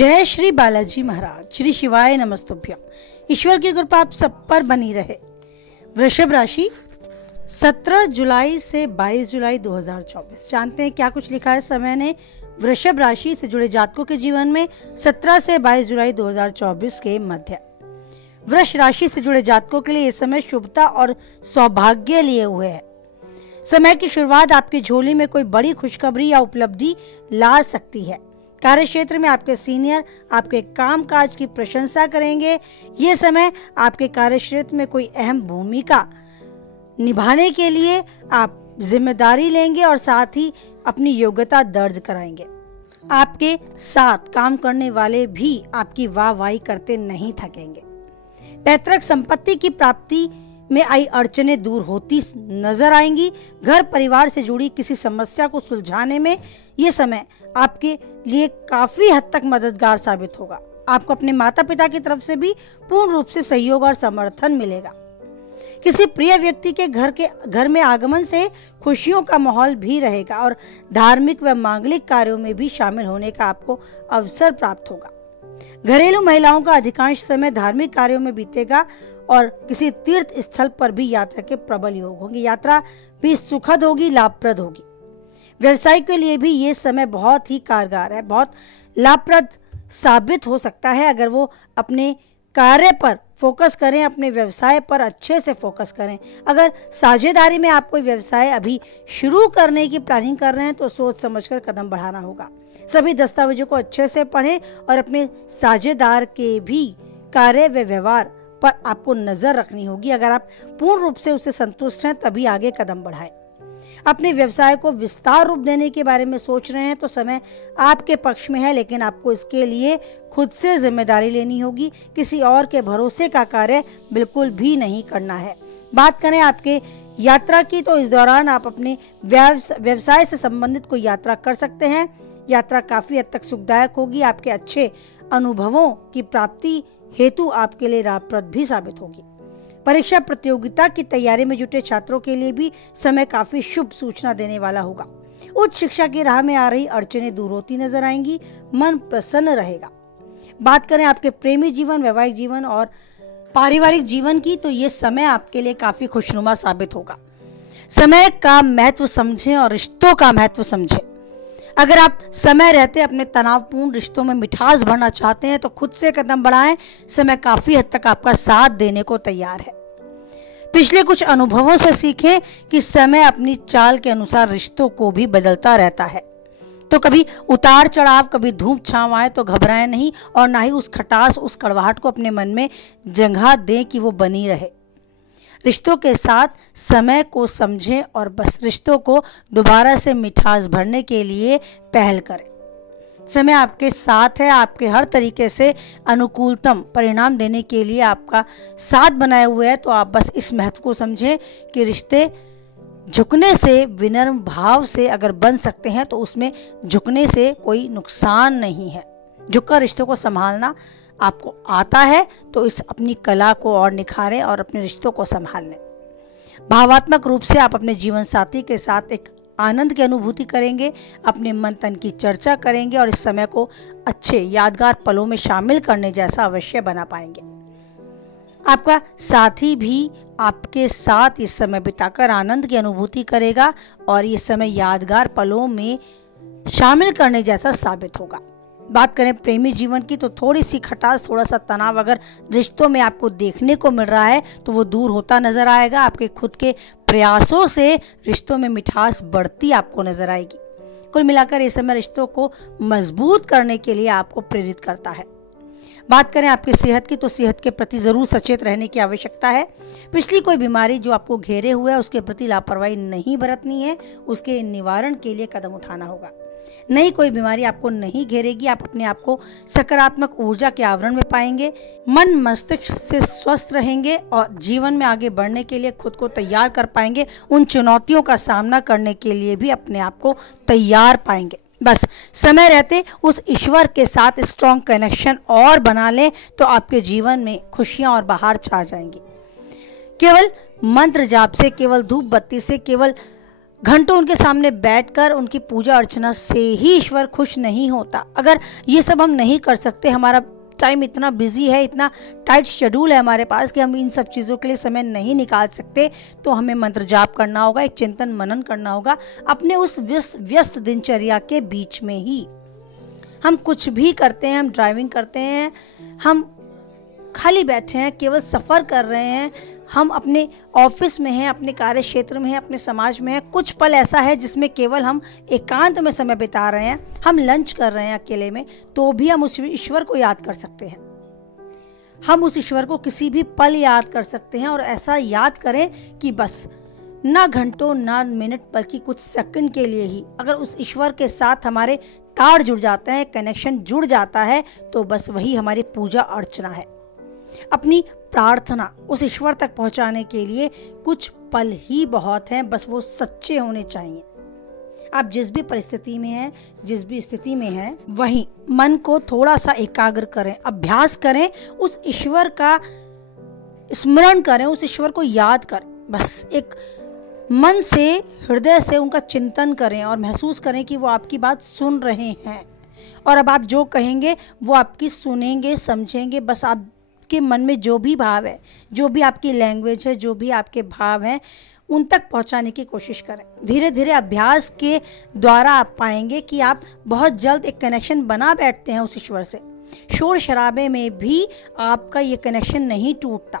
जय श्री बालाजी महाराज, श्री शिवाय नमस्तुभ्यम। ईश्वर की कृपा आप सब पर बनी रहे। वृषभ राशि 17 जुलाई से 22 जुलाई 2024। जानते हैं क्या कुछ लिखा है समय ने वृषभ राशि से जुड़े जातकों के जीवन में 17 से 22 जुलाई 2024 के मध्य। वृष राशि से जुड़े जातकों के लिए यह समय शुभता और सौभाग्य लिए हुए है। समय की शुरुआत आपकी झोली में कोई बड़ी खुशखबरी या उपलब्धि ला सकती है। कार्य क्षेत्र में आपके सीनियर आपके कामकाज की प्रशंसा करेंगे। ये समय आपके कार्य क्षेत्र में कोई अहम भूमिका निभाने के लिए आप जिम्मेदारी लेंगे और साथ ही अपनी योग्यता दर्ज कराएंगे। आपके साथ काम करने वाले भी आपकी वाहवाही करते नहीं थकेंगे। पैतृक संपत्ति की प्राप्ति में आई अड़चनें दूर होती नजर आएंगी। घर परिवार से जुड़ी किसी समस्या को सुलझाने में ये समय आपके लिए काफी हद तक मददगार साबित होगा। आपको अपने माता पिता की तरफ से भी पूर्ण रूप से सहयोग और समर्थन मिलेगा। किसी प्रिय व्यक्ति के घर में आगमन से खुशियों का माहौल भी रहेगा और धार्मिक व मांगलिक कार्यों में भी शामिल होने का आपको अवसर प्राप्त होगा। घरेलू महिलाओं का अधिकांश समय धार्मिक कार्यों में बीतेगा और किसी तीर्थ स्थल पर भी यात्रा के प्रबल योग होंगे। यात्रा भी सुखद होगी, लाभप्रद होगी। व्यवसाय के लिए भी ये समय बहुत ही कारगर है, बहुत लाभप्रद साबित हो सकता है अगर वो अपने कार्य पर फोकस करें, अपने व्यवसाय पर अच्छे से फोकस करें। अगर साझेदारी में आप कोई व्यवसाय अभी शुरू करने की प्लानिंग कर रहे हैं तो सोच समझकर कदम बढ़ाना होगा। सभी दस्तावेजों को अच्छे से पढ़ें और अपने साझेदार के भी कार्य व व्यवहार पर आपको नजर रखनी होगी। अगर आप पूर्ण रूप से उससे संतुष्ट हैं तभी आगे कदम बढ़ाएं। अपने व्यवसाय को विस्तार रूप देने के बारे में सोच रहे हैं तो समय आपके पक्ष में है, लेकिन आपको इसके लिए खुद से जिम्मेदारी लेनी होगी। किसी और के भरोसे का कार्य बिल्कुल भी नहीं करना है। बात करें आपके यात्रा की तो इस दौरान आप अपने व्यवसाय से संबंधित कोई यात्रा कर सकते हैं। यात्रा काफी हद तक सुखदायक होगी। आपके अच्छे अनुभवों की प्राप्ति हेतु आपके लिए लाभप्रद भी साबित होगी। परीक्षा प्रतियोगिता की तैयारी में जुटे छात्रों के लिए भी समय काफी शुभ सूचना देने वाला होगा। उच्च शिक्षा की राह में आ रही अड़चनें दूर होती नजर आएंगी। मन प्रसन्न रहेगा। बात करें आपके प्रेमी जीवन, वैवाहिक जीवन और पारिवारिक जीवन की तो ये समय आपके लिए काफी खुशनुमा साबित होगा। समय का महत्व समझें और रिश्तों का महत्व समझें। अगर आप समय रहते अपने तनावपूर्ण रिश्तों में मिठास भरना चाहते हैं तो खुद से कदम बढ़ाएं। समय काफी हद तक आपका साथ देने को तैयार है। पिछले कुछ अनुभवों से सीखें कि समय अपनी चाल के अनुसार रिश्तों को भी बदलता रहता है। तो कभी उतार चढ़ाव, कभी धूप छांव आए तो घबराएं नहीं और ना ही उस खटास, उस कड़वाहट को अपने मन में जगह दें कि वो बनी रहे। रिश्तों के साथ समय को समझें और बस रिश्तों को दोबारा से मिठास भरने के लिए पहल करें। समय आपके साथ है, आपके हर तरीके से अनुकूलतम परिणाम देने के लिए आपका साथ बनाए हुए है। तो आप बस इस महत्व को समझें कि रिश्ते झुकने से, विनम्र भाव से अगर बन सकते हैं तो उसमें झुकने से कोई नुकसान नहीं है। झुककर रिश्तों को संभालना आपको आता है तो इस अपनी कला को और निखारें और अपने रिश्तों को संभाल लें। भावात्मक रूप से आप अपने जीवन साथी के साथ एक आनंद की अनुभूति करेंगे, अपने मन तन की चर्चा करेंगे और इस समय को अच्छे यादगार पलों में शामिल करने जैसा अवश्य बना पाएंगे। आपका साथी भी आपके साथ इस समय बिताकर आनंद की अनुभूति करेगा और ये समय यादगार पलों में शामिल करने जैसा साबित होगा। बात करें प्रेमी जीवन की तो थोड़ी सी खटास, थोड़ा सा तनाव अगर रिश्तों में आपको देखने को मिल रहा है तो वो दूर होता नजर आएगा। आपके खुद के प्रयासों से रिश्तों में मिठास बढ़ती आपको नजर आएगी। कुल मिलाकर ये समय रिश्तों को मजबूत करने के लिए आपको प्रेरित करता है। बात करें आपकी सेहत की तो सेहत के प्रति जरूर सचेत रहने की आवश्यकता है। पिछली कोई बीमारी जो आपको घेरे हुए है उसके प्रति लापरवाही नहीं बरतनी है, उसके निवारण के लिए कदम उठाना होगा। नई कोई बीमारी आपको नहीं घेरेगी। आप अपने आप को सकारात्मक ऊर्जा के आवरण में पाएंगे, मन मस्तिष्क से स्वस्थ रहेंगे और जीवन में आगे बढ़ने के लिए खुद को तैयार कर पाएंगे। उन चुनौतियों का सामना करने के लिए भी अपने आप को तैयार पाएंगे। बस समय रहते उस ईश्वर के साथ स्ट्रॉन्ग कनेक्शन और बना लें तो आपके जीवन में खुशियां और बहार छा जाएंगी। केवल मंत्र जाप से, केवल धूप बत्ती से, केवल घंटों उनके सामने बैठकर उनकी पूजा अर्चना से ही ईश्वर खुश नहीं होता। अगर ये सब हम नहीं कर सकते, हमारा टाइम इतना बिजी है, इतना टाइट शेड्यूल है हमारे पास कि हम इन सब चीज़ों के लिए समय नहीं निकाल सकते, तो हमें मंत्र जाप करना होगा, एक चिंतन मनन करना होगा अपने उस व्यस्त दिनचर्या के बीच में ही। हम कुछ भी करते हैं, हम ड्राइविंग करते हैं, हम खाली बैठे हैं, केवल सफ़र कर रहे हैं, हम अपने ऑफिस में हैं, अपने कार्य क्षेत्र में हैं, अपने समाज में हैं, कुछ पल ऐसा है जिसमें केवल हम एकांत में समय बिता रहे हैं, हम लंच कर रहे हैं अकेले में, तो भी हम उस ईश्वर को याद कर सकते हैं। हम उस ईश्वर को किसी भी पल याद कर सकते हैं, और ऐसा याद करें कि बस ना घंटों ना मिनट बल्कि कुछ सेकंड के लिए ही अगर उस ईश्वर के साथ हमारे तार जुड़ जाते हैं, कनेक्शन जुड़ जाता है, तो बस वही हमारी पूजा अर्चना है। अपनी प्रार्थना उस ईश्वर तक पहुंचाने के लिए कुछ पल ही बहुत हैं, बस वो सच्चे होने चाहिए। आप जिस भी परिस्थिति में हैं, जिस भी स्थिति में हैं, वहीं मन को थोड़ा सा एकाग्र करें, अभ्यास करें, उस ईश्वर का स्मरण करें, उस ईश्वर को याद करें। बस एक मन से, हृदय से उनका चिंतन करें और महसूस करें कि वो आपकी बात सुन रहे हैं, और अब आप जो कहेंगे वो आपकी सुनेंगे, समझेंगे। बस आपके मन में जो भी भाव है, जो भी आपकी लैंग्वेज है, जो भी आपके भाव हैं, उन तक पहुंचाने की कोशिश करें। धीरे धीरे अभ्यास के द्वारा आप पाएंगे कि आप बहुत जल्द एक कनेक्शन बना बैठते हैं उस ईश्वर से। शोर शराबे में भी आपका ये कनेक्शन नहीं टूटता।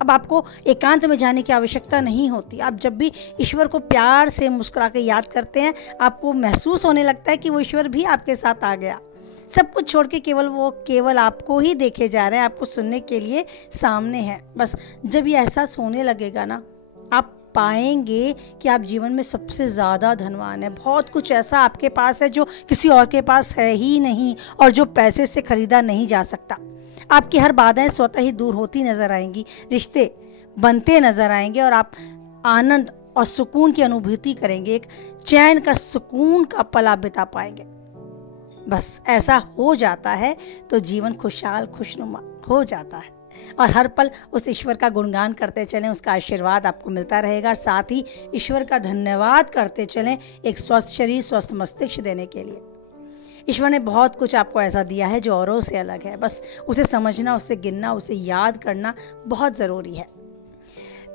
अब आपको एकांत में जाने की आवश्यकता नहीं होती। आप जब भी ईश्वर को प्यार से मुस्कुरा के याद करते हैं, आपको महसूस होने लगता है कि वो ईश्वर भी आपके साथ आ गया। सब कुछ छोड़ के केवल आपको ही देखे जा रहे हैं, आपको सुनने के लिए सामने हैं। बस जब ये एहसास होने लगेगा ना, आप पाएंगे कि आप जीवन में सबसे ज़्यादा धनवान है। बहुत कुछ ऐसा आपके पास है जो किसी और के पास है ही नहीं, और जो पैसे से खरीदा नहीं जा सकता। आपकी हर बाधाएं स्वतः ही दूर होती नजर आएंगी, रिश्ते बनते नजर आएंगे, और आप आनंद और सुकून की अनुभूति करेंगे। एक चैन का, सुकून का पल आप बिता पाएंगे। बस ऐसा हो जाता है तो जीवन खुशहाल, खुशनुमा हो जाता है, और हर पल उस ईश्वर का गुणगान करते चलें, उसका आशीर्वाद आपको मिलता रहेगा। और साथ ही ईश्वर का धन्यवाद करते चलें एक स्वस्थ शरीर, स्वस्थ मस्तिष्क देने के लिए। ईश्वर ने बहुत कुछ आपको ऐसा दिया है जो औरों से अलग है। बस उसे समझना, उसे गिनना, उसे याद करना बहुत ज़रूरी है।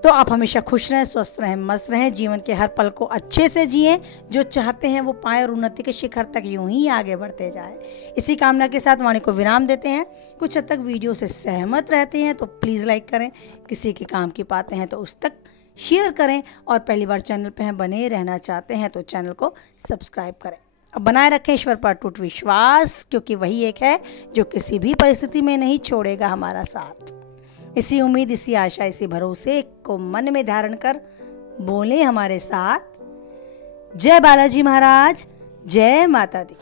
तो आप हमेशा खुश रहें, स्वस्थ रहें, मस्त रहें, जीवन के हर पल को अच्छे से जिएं, जो चाहते हैं वो पाएं, और उन्नति के शिखर तक यूं ही आगे बढ़ते जाएं। इसी कामना के साथ वाणी को विराम देते हैं। कुछ हद तक वीडियो से सहमत रहते हैं तो प्लीज़ लाइक करें, किसी के काम की बातें हैं तो उस तक शेयर करें, और पहली बार चैनल पर हैं, बने रहना चाहते हैं तो चैनल को सब्सक्राइब करें। अब बनाए रखें ईश्वर पर अटूट विश्वास, क्योंकि वही एक है जो किसी भी परिस्थिति में नहीं छोड़ेगा हमारा साथ। इसी उम्मीद, इसी आशा, इसी भरोसे को मन में धारण कर बोले हमारे साथ, जय बालाजी महाराज, जय माता दी।